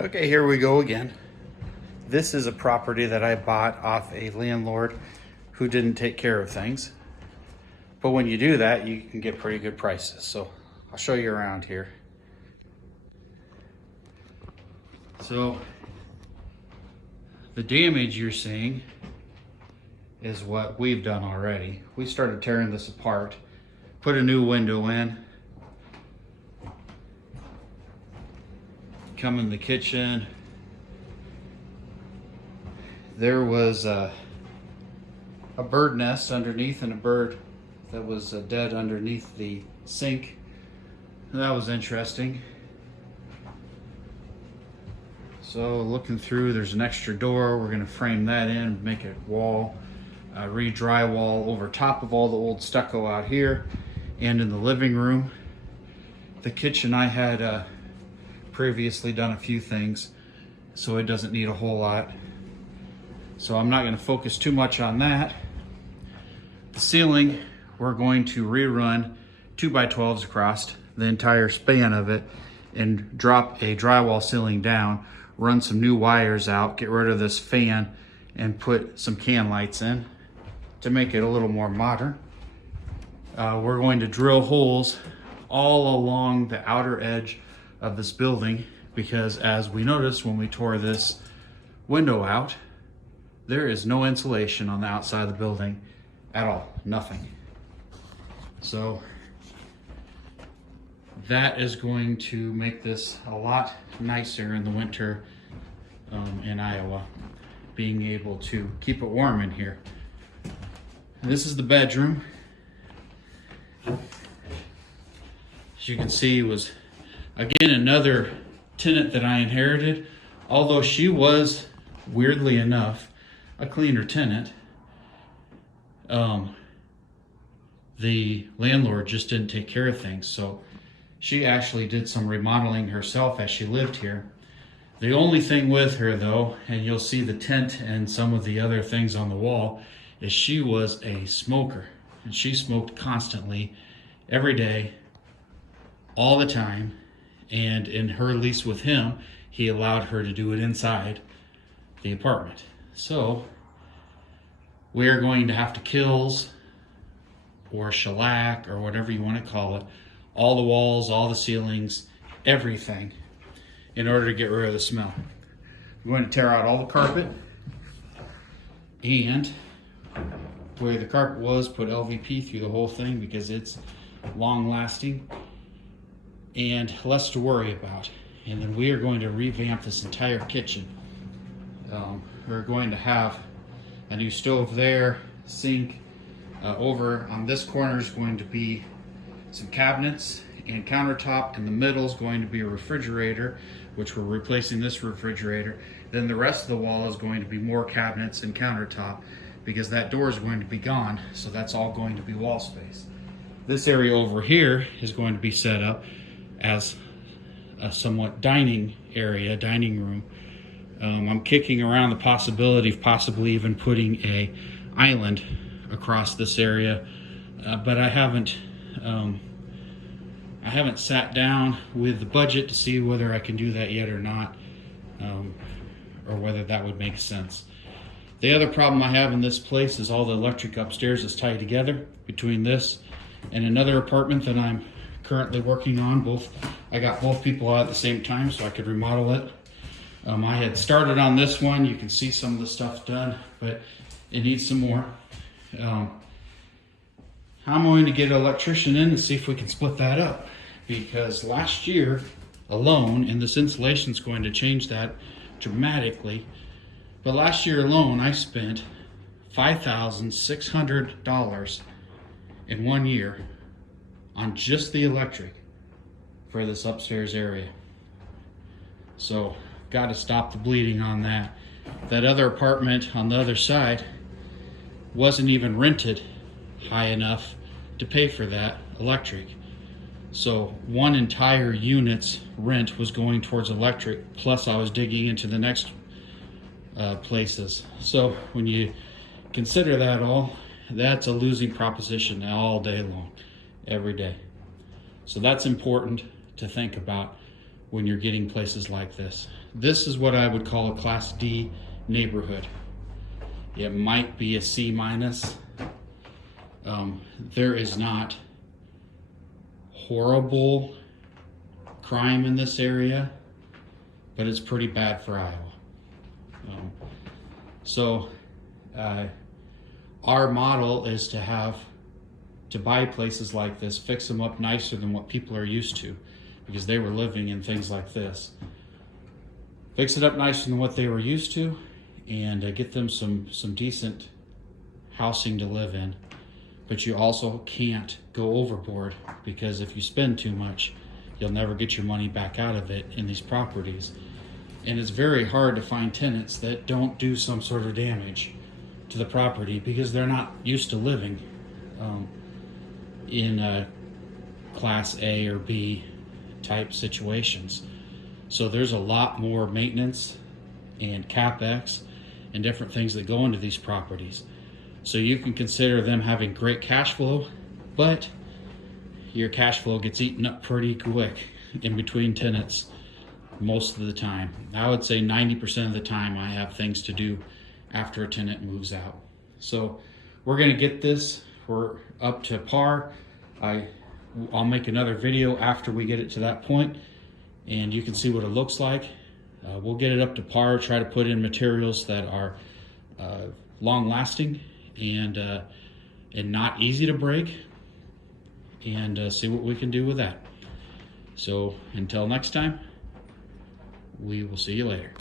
Okay, here we go again. This is a property that I bought off a landlord who didn't take care of things. But when you do that, you can get pretty good prices. So I'll show you around here. So the damage you're seeing is what we've done already. We started tearing this apart, put a new window in, come in the kitchen. There was a bird nest underneath and a bird that was dead underneath the sink. That was interesting. So looking through, there's an extra door. We're gonna frame that in, make it wall, re-drywall over top of all the old stucco out here and in the living room. The kitchen, I had previously done a few things, so it doesn't need a whole lot. So I'm not going to focus too much on that. The ceiling, we're going to rerun 2x12s across the entire span of it and drop a drywall ceiling down, run some new wires out, get rid of this fan, and put some can lights in to make it a little more modern. We're going to drill holes all along the outer edge of this building because, as we noticed when we tore this window out, there is no insulation on the outside of the building at all, nothing. So that is going to make this a lot nicer in the winter in Iowa, being able to keep it warm in here. And this is the bedroom. As you can see, was again another tenant that I inherited, although she was, weirdly enough, a cleaner tenant. The landlord just didn't take care of things, so she actually did some remodeling herself as she lived here. The only thing with her, though, and you'll see the tent and some of the other things on the wall, is she was a smoker, and she smoked constantly, every day, all the time. And in her lease with him, he allowed her to do it inside the apartment. So we are going to have to kills or shellac or whatever you want to call it, all the walls, all the ceilings, everything, in order to get rid of the smell. We're going to tear out all the carpet, and where the carpet was, put LVP through the whole thing because it's long lasting and less to worry about. And then we are going to revamp this entire kitchen. We're going to have a new stove there, sink. Over on this corner is going to be some cabinets and countertop. In the middle is going to be a refrigerator, which we're replacing this refrigerator. Then the rest of the wall is going to be more cabinets and countertop because that door is going to be gone. So that's all going to be wall space. This area over here is going to be set up as a somewhat dining area, dining room. I'm kicking around the possibility of possibly even putting a island across this area, but I haven't sat down with the budget to see whether I can do that yet or not, or whether that would make sense. The other problem I have in this place is all the electric upstairs is tied together between this and another apartment that I'm currently working on. I got both people out at the same time so I could remodel it. I had started on this one. You can see some of the stuff done, but it needs some more. I'm going to get an electrician in and see if we can split that up, because last year alone, and this insulation is going to change that dramatically, but last year alone I spent $5,600 in 1 year on just the electric for this upstairs area. So got to stop the bleeding on that. That other apartment on the other side wasn't even rented high enough to pay for that electric. So one entire unit's rent was going towards electric, plus I was digging into the next places. So when you consider that all, that's a losing proposition all day long, every day. So that's important to think about when you're getting places like this. This is what I would call a Class D neighborhood. It might be a C minus. There is not horrible crime in this area, but it's pretty bad for Iowa. Our model is to buy places like this, fix them up nicer than what people are used to, because they were living in things like this. Fix it up nicer than what they were used to, and get them some decent housing to live in. But you also can't go overboard, because if you spend too much, you'll never get your money back out of it in these properties. And it's very hard to find tenants that don't do some sort of damage to the property, because they're not used to living in Class A or B type situations. So there's a lot more maintenance and CapEx and different things that go into these properties. So you can consider them having great cash flow, but your cash flow gets eaten up pretty quick in between tenants most of the time. I would say 90% of the time I have things to do after a tenant moves out. So we're going to get this, we're up to par. I'll make another video after we get it to that point, and you can see what it looks like. We'll get it up to par, try to put in materials that are long lasting and not easy to break, and see what we can do with that. So until next time, we will see you later.